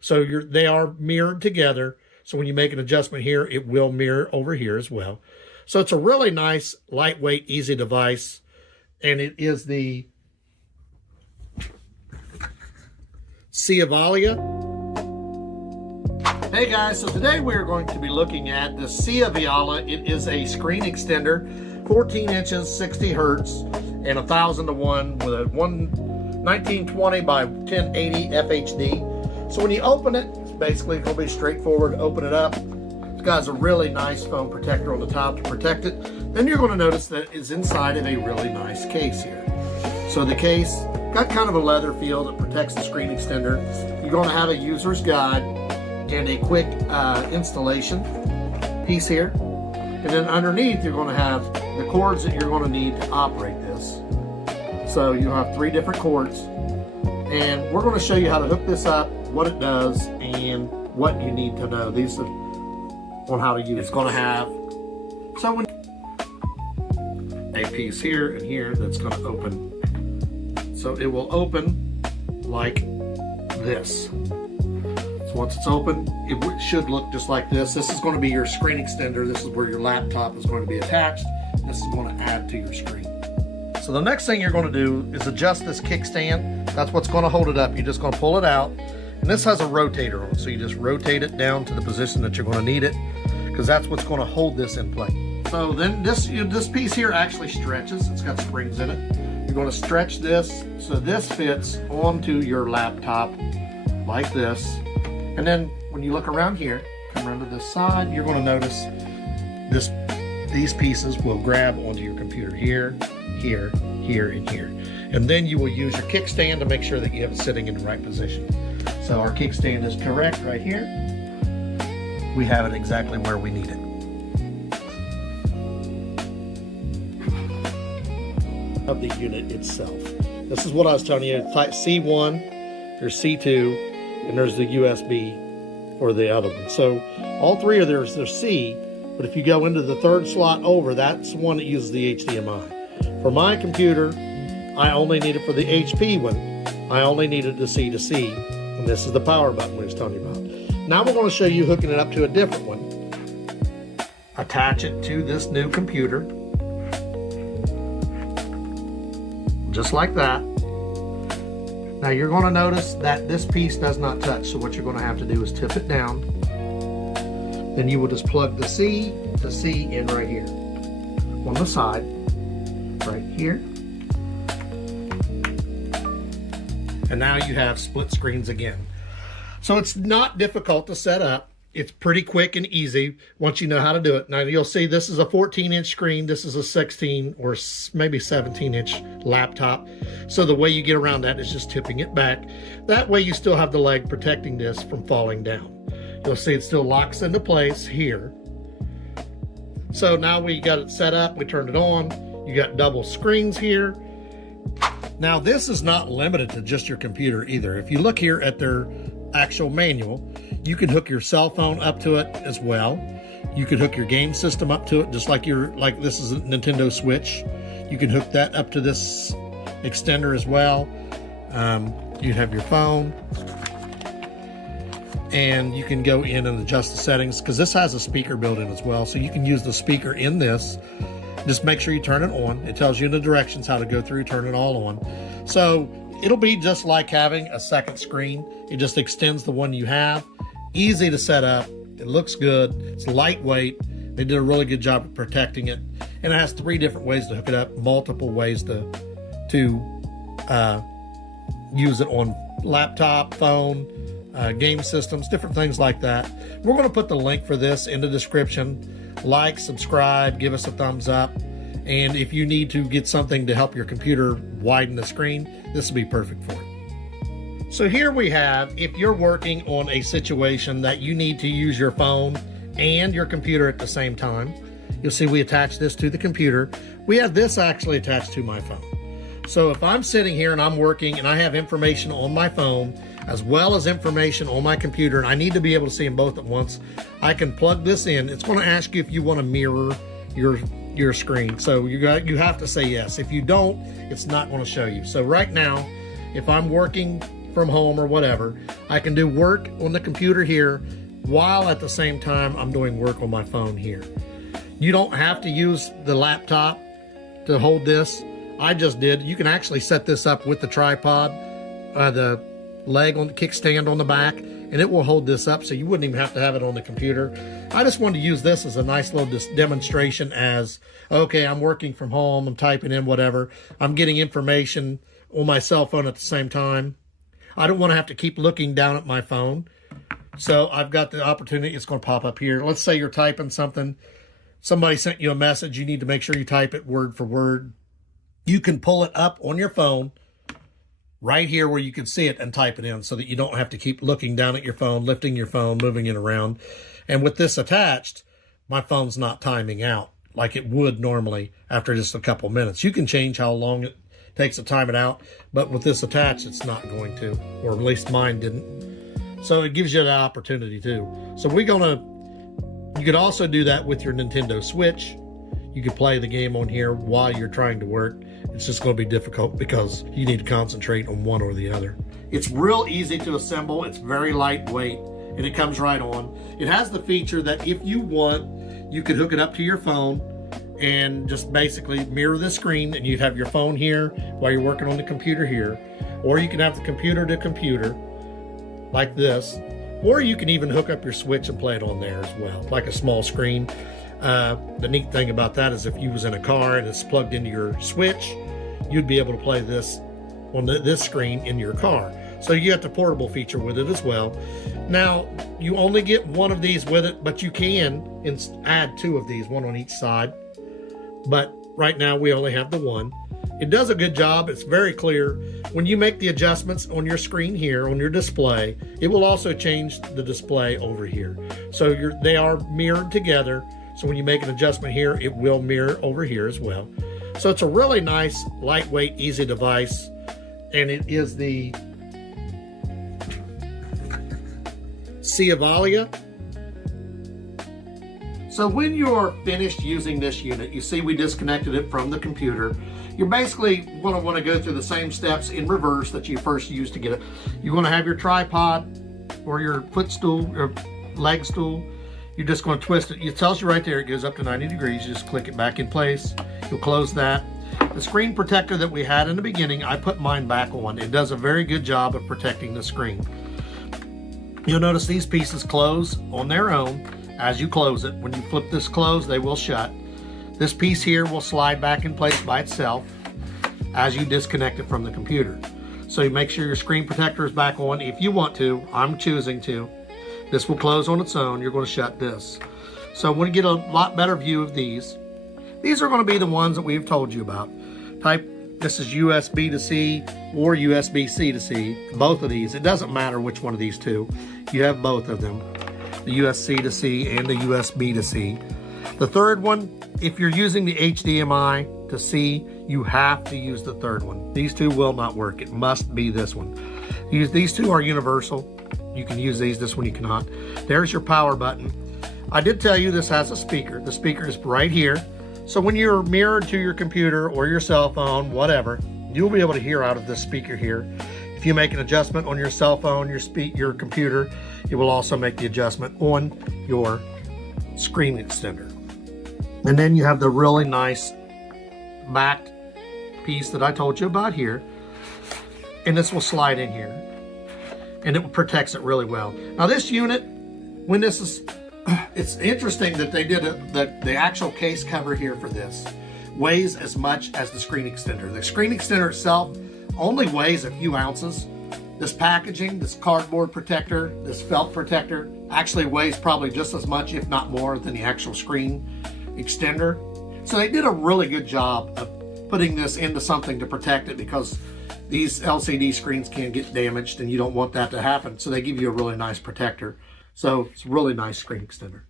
So they are mirrored together. So when you make an adjustment here, it will mirror over here as well. So it's a really nice, lightweight, easy device. And it is the SIAVIALA. Hey guys, so today we're going to be looking at the SIAVIALA. It is a screen extender, 14 inches, 60 hertz, and 1000:1 with a 1920 by 1080 FHD. So when you open it, it's basically going to be straightforward. Open it up. It's got a really nice foam protector on the top to protect it. Then you're going to notice that it's inside of a really nice case here. So the case got kind of a leather feel that protects the screen extender. You're going to have a user's guide and a quick installation piece here. And then underneath, you're going to have the cords that you're going to need to operate this. So you'll have 3 different cords. And we're going to show you how to hook this up, what it does, and what you need to know. These are on how to use it. It's going to have a piece here and here that's going to open. So it will open like this. So once it's open, it should look just like this. This is going to be your screen extender. This is where your laptop is going to be attached. This is going to add to your screen. So the next thing you're going to do is adjust this kickstand. That's what's going to hold it up. You're just going to pull it out. And this has a rotator on it. So you just rotate it down to the position that you're going to need it, because that's what's going to hold this in place. So then this piece here actually stretches. It's got springs in it. You're going to stretch this so this fits onto your laptop like this. And then when you look around here, come around to this side, you're going to notice these pieces will grab onto your computer here, here, here, and here. And then you will use your kickstand to make sure that you have it sitting in the right position. So our kickstand is correct right here. We have it exactly where we need it. Of the unit itself. This is what I was telling you. Type C1, there's C2, and there's the USB for the other one. So all 3 of theirs, they're C, but if you go into the 3rd slot over, that's the one that uses the HDMI. For my computer, I only need it for the HP one. I only needed the C to C, and this is the power button we was telling you about. Now we're going to show you hooking it up to a different one. Attach it to this new computer. Just like that. Now you're going to notice that this piece does not touch, so what you're going to have to do is tip it down. Then you will just plug the C in right here on the side, right here. And now you have split screens again. So it's not difficult to set up. It's pretty quick and easy once you know how to do it. Now you'll see this is a 14-inch screen. This is a 16 or maybe 17-inch laptop. So the way you get around that is just tipping it back. That way you still have the leg protecting this from falling down. You'll see it still locks into place here. So now we got it set up. We turned it on. You got double screens here. Now this is not limited to just your computer either. If you look here at their actual manual, you can hook your cell phone up to it as well. You could hook your game system up to it, just like this is a Nintendo Switch. You can hook that up to this extender as well. You have your phone, and you can go in and adjust the settings, because this has a speaker built in as well. So you can use the speaker in this. Just make sure you turn it on. It tells you the directions how to go through, turn it all on. So it'll be just like having a second screen. It just extends the one you have. Easy to set up. It looks good. It's lightweight. They did a really good job of protecting it. And it has 3 different ways to hook it up, multiple ways to use it on laptop, phone, game systems, different things like that. We're going to put the link for this in the description. Like, subscribe, give us a thumbs up. And if you need to get something to help your computer widen the screen, this will be perfect for it. So here we have, if you're working on a situation that you need to use your phone and your computer at the same time, you'll see we attach this to the computer. We have this actually attached to my phone. So if I'm sitting here and I'm working and I have information on my phone as well as information on my computer, and I need to be able to see them both at once, I can plug this in. It's going to ask you if you want to mirror your screen. So you have to say yes. If you don't, it's not going to show you. So right now, if I'm working from home or whatever, I can do work on the computer here while at the same time I'm doing work on my phone here. You don't have to use the laptop to hold this. I just did. You can actually set this up with the tripod, the leg on the kickstand on the back, and it will hold this up so you wouldn't even have to have it on the computer. I just wanted to use this as a nice little demonstration as, okay, I'm working from home, I'm typing in whatever, I'm getting information on my cell phone at the same time. I don't want to have to keep looking down at my phone. So I've got the opportunity, it's going to pop up here. Let's say you're typing something, somebody sent you a message, you need to make sure you type it word for word. You can pull it up on your phone right here where you can see it and type it in so that you don't have to keep looking down at your phone, lifting your phone, moving it around. And with this attached, my phone's not timing out like it would normally after just a couple minutes. You can change how long it takes to time it out, but with this attached, it's not going to, or at least mine didn't. So it gives you the opportunity too. So you could also do that with your Nintendo Switch. You could play the game on here while you're trying to work. It's just going to be difficult because you need to concentrate on one or the other. It's real easy to assemble. It's very lightweight and it comes right on. It has the feature that if you want, you could hook it up to your phone and just basically mirror the screen, and you'd have your phone here while you're working on the computer here. Or you can have the computer to computer like this, or you can even hook up your Switch and play it on there as well, like a small screen. The neat thing about that is if you was in a car and it's plugged into your Switch, you'd be able to play this on this screen in your car. So you get the portable feature with it as well. Now, you only get one of these with it, but you can add two of these, one on each side. But right now we only have the one. It does a good job. It's very clear. When you make the adjustments on your screen here, on your display, it will also change the display over here. So they are mirrored together. So when you make an adjustment here, it will mirror over here as well. So it's a really nice, lightweight, easy device. And it is the SIAVIALA. So when you're finished using this unit, you see we disconnected it from the computer. You're basically going to want to go through the same steps in reverse that you first used to get it. You're going to have your tripod or your footstool or leg stool. You're just going to twist it. It tells you right there it goes up to 90 degrees. You just click it back in place. You'll close that. The screen protector that we had in the beginning, I put mine back on. It does a very good job of protecting the screen. You'll notice these pieces close on their own as you close it. When you flip this closed, they will shut. This piece here will slide back in place by itself as you disconnect it from the computer. So you make sure your screen protector is back on. If you want to, I'm choosing to. This will close on its own. You're going to shut this. So when you get a lot better view of these are going to be the ones that we've told you about. This is USB to C or USB-C to C. Both of these, it doesn't matter which one of these two. You have both of them, the USB to C and the USB to C. The third one, if you're using the HDMI to C, you have to use the third one. These two will not work. It must be this one. These two are universal. You can use these, this one you cannot. There's your power button. I did tell you this has a speaker. The speaker is right here. So when you're mirrored to your computer or your cell phone, whatever, you'll be able to hear out of this speaker here. If you make an adjustment on your cell phone, your computer, it will also make the adjustment on your screen extender. And then you have the really nice backed piece that I told you about here. And this will slide in here. And it protects it really well. Now this unit, when this is, it's interesting that they did the actual case cover here for this weighs as much as the screen extender. The screen extender itself only weighs a few ounces. This packaging, this cardboard protector, this felt protector actually weighs probably just as much, if not more, than the actual screen extender. So they did a really good job of putting this into something to protect it, because these LCD screens can get damaged and you don't want that to happen. So they give you a really nice protector. So it's a really nice screen extender.